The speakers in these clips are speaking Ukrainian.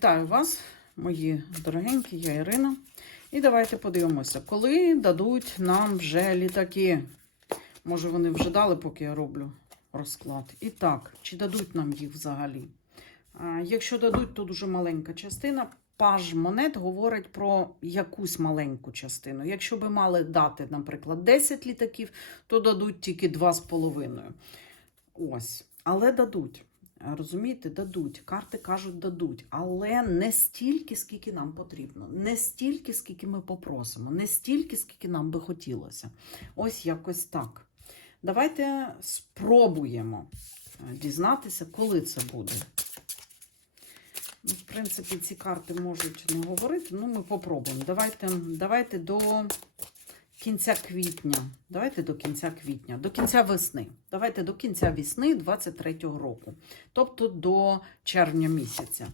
Вітаю вас, мої дорогенькі, я Ірина. І давайте подивимося, коли дадуть нам вже літаки. Може, вони вже дали, поки я роблю розклад. І так, чи дадуть нам їх взагалі? А, Якщо дадуть, то дуже маленька частина. Паж монет говорить про якусь маленьку частину. Якщо би мали дати, наприклад, 10 літаків, то дадуть тільки 2,5. Ось. Але дадуть. Розумієте, дадуть. Карти кажуть, дадуть, але не стільки, скільки нам потрібно, не стільки, скільки ми попросимо, не стільки, скільки нам би хотілося. Ось якось так. Давайте спробуємо е, дізнатися, коли це буде. Ну, В принципі, ці карти можуть не говорити, ну ми попробуємо. Давайте, давайте до кінця квітня. Давайте до кінця квітня, до кінця весни. Давайте до кінця весни 23-го року. Тобто до червня місяця.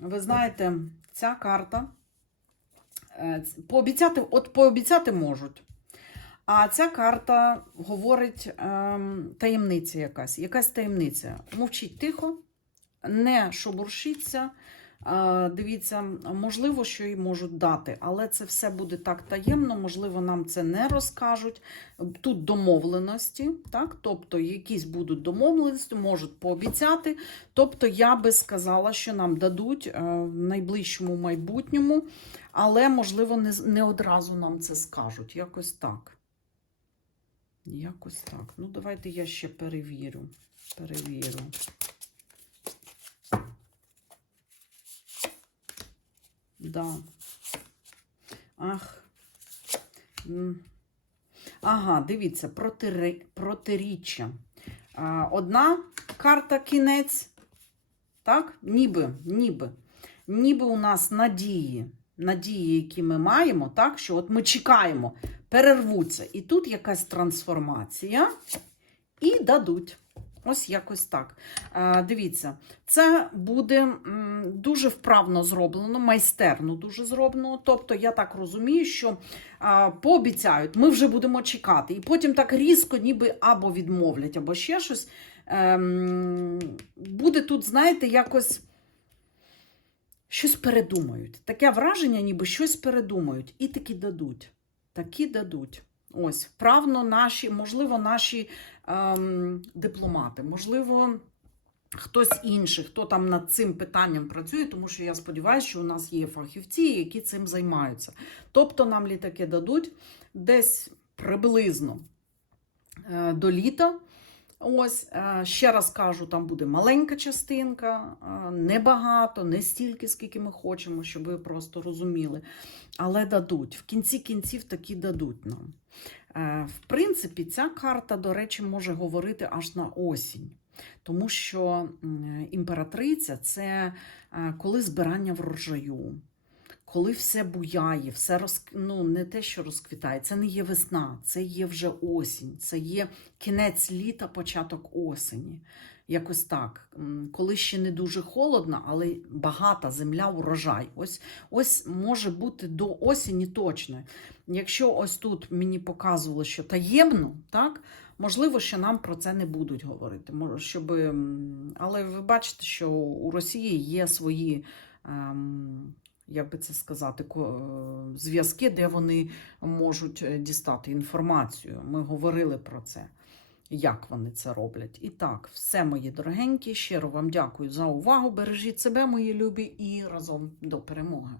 Ви знаєте, ця карта е, пообіцяти, от пообіцяти можуть. А ця карта говорить ем, таємниця якась, якась таємниця. Мовчіть тихо, не шобуршіться. Е, Дивіться, можливо, що й можуть дати, але це все буде так таємно, можливо, нам це не розкажуть. Тут домовленості, так? тобто якісь будуть домовленості, можуть пообіцяти. Тобто, я би сказала, що нам дадуть е, в найближчому майбутньому, але, можливо, не, не одразу нам це скажуть. Якось так. Якось так. Ну, давайте я ще перевірю. Перевірю. Да. Ах. Ага, дивіться, протири... протиріччя. Одна карта кінець. Так? Ніби, ніби. Ніби у нас надії, надії, які ми маємо, так? Що от ми чекаємо, перервуться. І тут якась трансформація, і дадуть. Ось якось так. Е, дивіться, це буде дуже вправно зроблено, майстерно дуже зроблено. Тобто, я так розумію, що пообіцяють, ми вже будемо чекати. І потім так різко, ніби або відмовлять, або ще щось. Ем, буде тут, знаєте, якось щось передумають. Таке враження, ніби щось передумають. І таки дадуть. Такі дадуть. Ось, вправно наші, можливо, наші ем, дипломати, можливо, хтось інший, хто там над цим питанням працює, тому що я сподіваюся, що у нас є фахівці, які цим займаються. Тобто нам літаки дадуть десь приблизно е, до літа. Ось, е, ще раз кажу, там буде маленька частинка, е, небагато, не стільки, скільки ми хочемо, щоб ви просто розуміли. Але дадуть. В кінці кінців такі дадуть нам. Е, В принципі, ця карта, до речі, може говорити аж на осінь. Тому що імператриця це коли збирання врожаю, коли все буяє, все роз... ну, не те, що розквітає, це не є весна, це є вже осінь, це є кінець літа, початок осені. Якось так. Коли ще не дуже холодно, але багата земля, урожай. Ось, ось може бути до осені точно. Якщо ось тут мені показувало, що таємно, так, можливо, що нам про це не будуть говорити. Щоб... Але ви бачите, що у Росії є свої. Ем, як би це сказати, е, зв'язки, де вони можуть е, дістати інформацію. Ми говорили про це, як вони це роблять. І так, все, мої дорогенькі, щиро вам дякую за увагу. Бережіть себе, мої любі, і разом до перемоги.